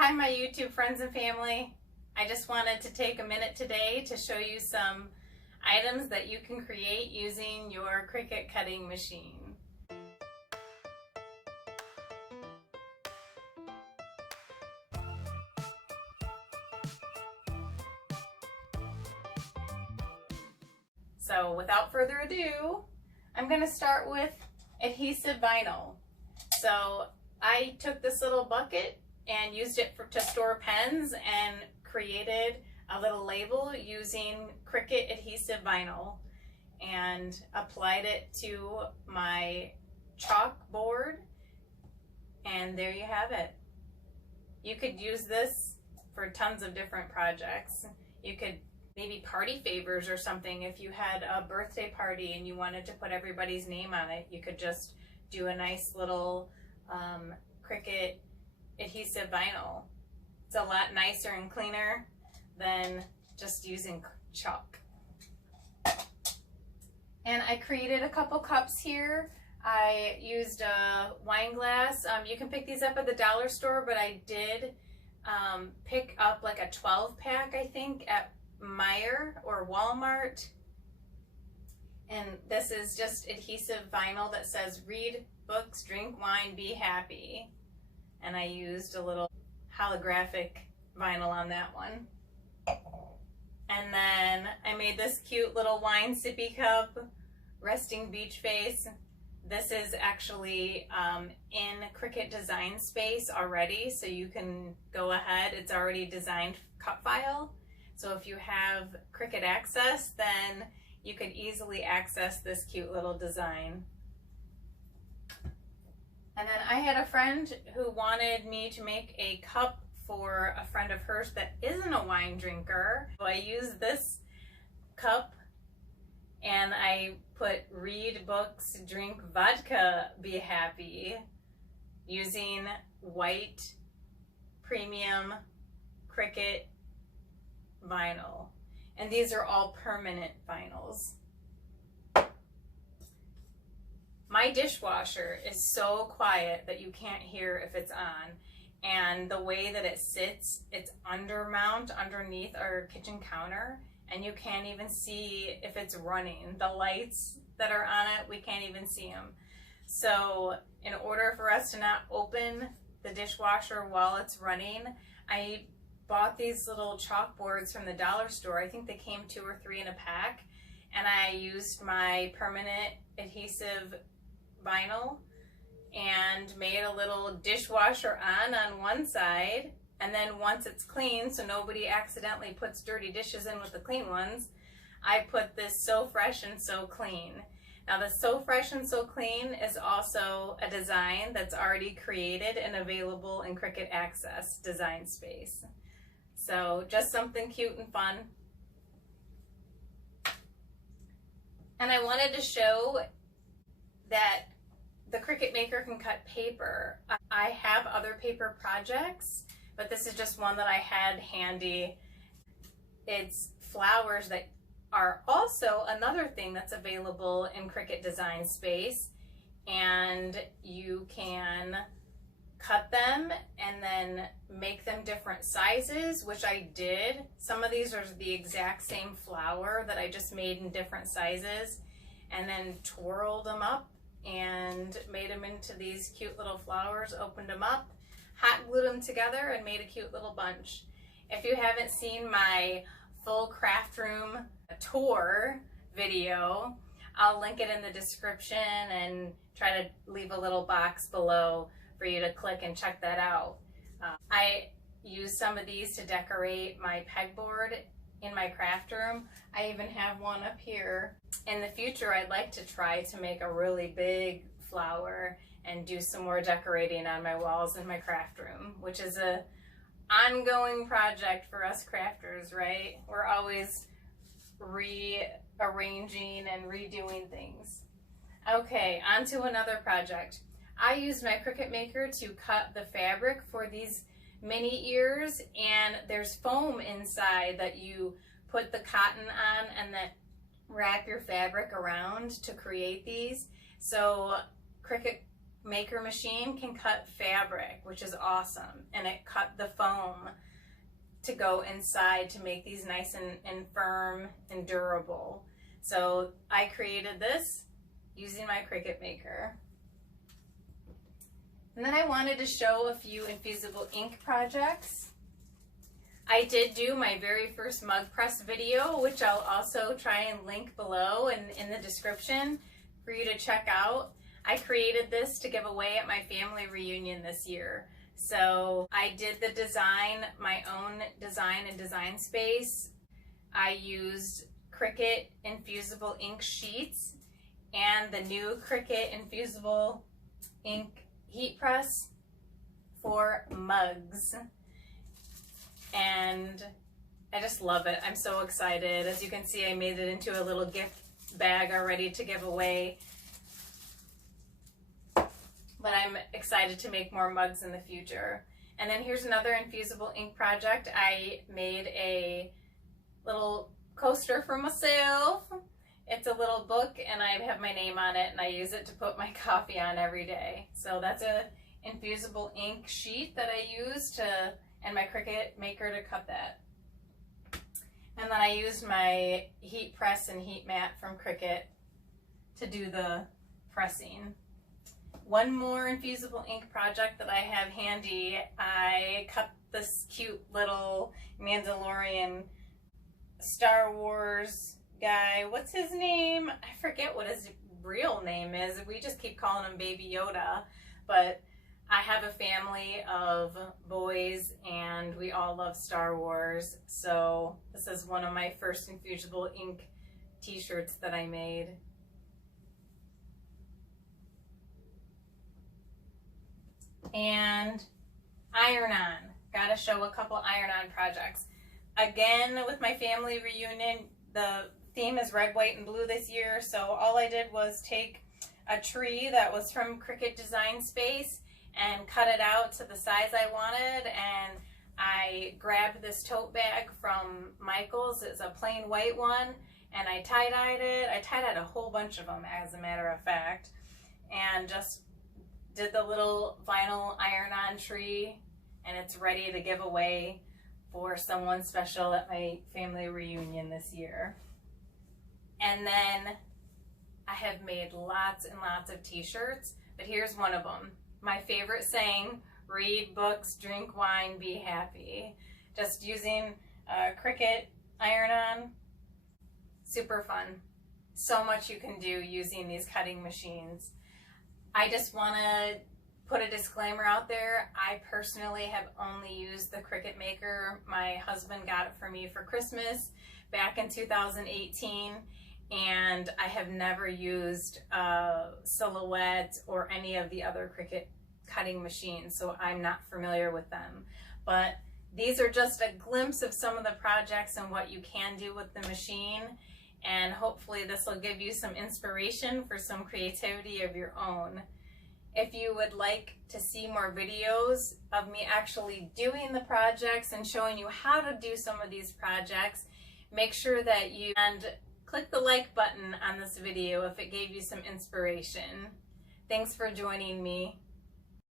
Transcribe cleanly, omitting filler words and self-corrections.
Hi my YouTube friends and family. I just wanted to take a minute today to show you some items that you can create using your Cricut cutting machine. So without further ado, I'm going to start with adhesive vinyl. So I took this little bucket and used it to store pens and created a little label using Cricut adhesive vinyl and applied it to my chalkboard, and there you have it. You could use this for tons of different projects. You could maybe party favors or something. If you had a birthday party and you wanted to put everybody's name on it, you could just do a nice little Cricut adhesive vinyl. It's a lot nicer and cleaner than just using chalk. And I created a couple cups here. I used a wine glass. You can pick these up at the dollar store, but I did pick up like a 12-pack, I think, at Meijer or Walmart. And this is just adhesive vinyl that says read books, drink wine, be happy. And I used a little holographic vinyl on that one. And then I made this cute little wine sippy cup, resting beach face. This is actually in Cricut Design Space already, so you can go ahead. It's already designed cut file. So if you have Cricut Access, then you could easily access this cute little design. And then I had a friend who wanted me to make a cup for a friend of hers that isn't a wine drinker. So I used this cup and I put read books, drink vodka, be happy, using white premium Cricut vinyl. And these are all permanent vinyls. My dishwasher is so quiet that you can't hear if it's on. And the way that it sits, it's underneath our kitchen counter, and you can't even see if it's running. The lights that are on it, we can't even see them. So in order for us to not open the dishwasher while it's running, I bought these little chalkboards from the dollar store. I think they came 2 or 3 in a pack, and I used my permanent adhesive vinyl and made a little dishwasher on one side, and then once it's clean, so nobody accidentally puts dirty dishes in with the clean ones, I put this So Fresh and So Clean. Now the So Fresh and So Clean is also a design that's already created and available in Cricut Access Design Space. So just something cute and fun. And I wanted to show that the Cricut Maker can cut paper. I have other paper projects, but this is just one that I had handy. It's flowers that are also another thing that's available in Cricut Design Space, and you can cut them and then make them different sizes, which I did. Some of these are the exact same flower that I just made in different sizes, and then twirled them up and made them into these cute little flowers, opened them up, hot glued them together, and made a cute little bunch. If you haven't seen my full craft room tour video, I'll link it in the description and try to leave a little box below for you to click and check that out. I use some of these to decorate my pegboard in my craft room. I even have one up here. In the future, I'd like to try to make a really big flower and do some more decorating on my walls in my craft room, which is a ongoing project for us crafters, right? We're always rearranging and redoing things. Okay, on to another project. I used my Cricut Maker to cut the fabric for these mini ears, and there's foam inside that you put the cotton on and then wrap your fabric around to create these. So Cricut Maker machine can cut fabric, which is awesome, and it cut the foam to go inside to make these nice and firm and durable. So I created this using my Cricut Maker. And then I wanted to show a few Infusible ink projects. I did do my very first mug press video, which I'll also try and link below and in the description for you to check out. I created this to give away at my family reunion this year. So I did the design, my own design in Design Space. I used Cricut Infusible ink sheets and the new Cricut Infusible ink heat press for mugs. And I just love it. I'm so excited. As you can see, I made it into a little gift bag already to give away. But I'm excited to make more mugs in the future. And then here's another Infusible ink project. I made a little coaster for myself. It's a little book and I have my name on it and I use it to put my coffee on every day. So that's a Infusible ink sheet that I use to, and my Cricut Maker to cut that. And then I used my heat press and heat mat from Cricut to do the pressing. One more Infusible ink project that I have handy, I cut this cute little Mandalorian Star Wars guy. What's his name? I forget what his real name is. We just keep calling him Baby Yoda. But I have a family of boys and we all love Star Wars. So this is one of my first Infusible ink t-shirts that I made. And iron-on. Gotta show a couple iron-on projects. Again, with my family reunion, the theme is red, white, and blue this year, so all I did was take a tree that was from Cricut Design Space and cut it out to the size I wanted, and I grabbed this tote bag from Michael's. It's a plain white one, and I tie-dyed it. I tie-dyed a whole bunch of them, as a matter of fact, and just did the little vinyl iron-on tree, and it's ready to give away for someone special at my family reunion this year. And then I have made lots and lots of t-shirts, but here's one of them. My favorite saying, read books, drink wine, be happy. Just using Cricut iron-on, super fun. So much you can do using these cutting machines. I just want to put a disclaimer out there. I personally have only used the Cricut Maker. My husband got it for me for Christmas back in 2018, and I have never used Silhouette or any of the other Cricut cutting machines, so I'm not familiar with them. But these are just a glimpse of some of the projects and what you can do with the machine, and hopefully this will give you some inspiration for some creativity of your own. If you would like to see more videos of me actually doing the projects and showing you how to do some of these projects, make sure that you click the like button on this video if it gave you some inspiration. Thanks for joining me.